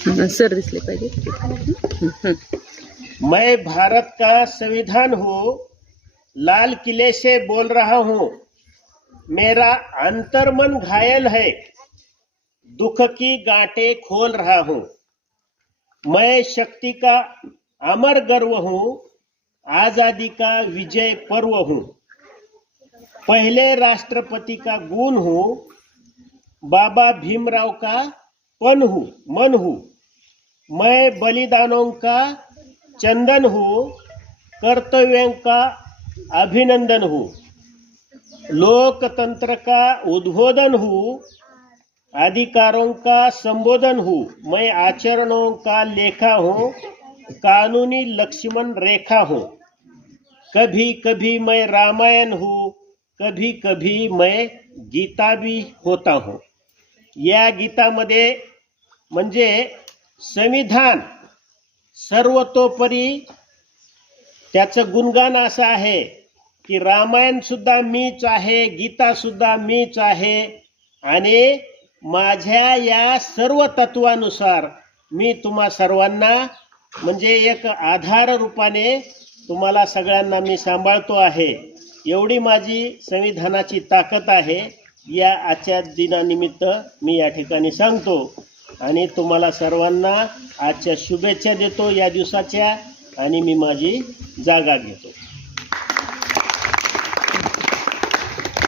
Sir दिसले पाहिजे। मैं भारत का संविधान हूँ, लाल किले से बोल रहा हूँ। मेरा अंतर्मन घायल है, दुख की गांठें खोल रहा हूँ। मैं शक्ति का अमर गर्व हूँ, आजादी का विजय पर्व हूँ। पहले राष्ट्रपति का गुण हूँ, बाबा भीमराव का मन हूँ। मैं बलिदानों का चंदन हूँ, कर्तव्यों का अभिनंदन हूँ। लोकतंत्र का उद्बोधन हूँ, अधिकारों का संबोधन हूँ। मैं आचरणों का लेखा हूँ, कानूनी लक्ष्मण रेखा हूँ। कभी कभी मैं रामायण हूँ, कभी कभी मैं गीता भी होता हूँ। या गीतामध्ये म्हणजे संविधान सर्वतोपरी त्याचं गुणगान असं आहे की रामायण सुद्धा मीच आहे, गीता सुद्धा मीच आहे आणि माझ्या या सर्व तत्वानुसार मी तुम्हा सर्वांना म्हणजे एक आधार रूपाने तुम्हाला सगळ्यांना मी सांभाळतो आहे। एवढी माझी संविधानाची ताकद आहे। या आजच्या दिनानिमित्त मी या ठिकाणी सांगतो आणि तुम्हाला सर्वांना आजच्या शुभेच्छा देतो या दिवसाच्या आणि मी माझी जागा घेतो।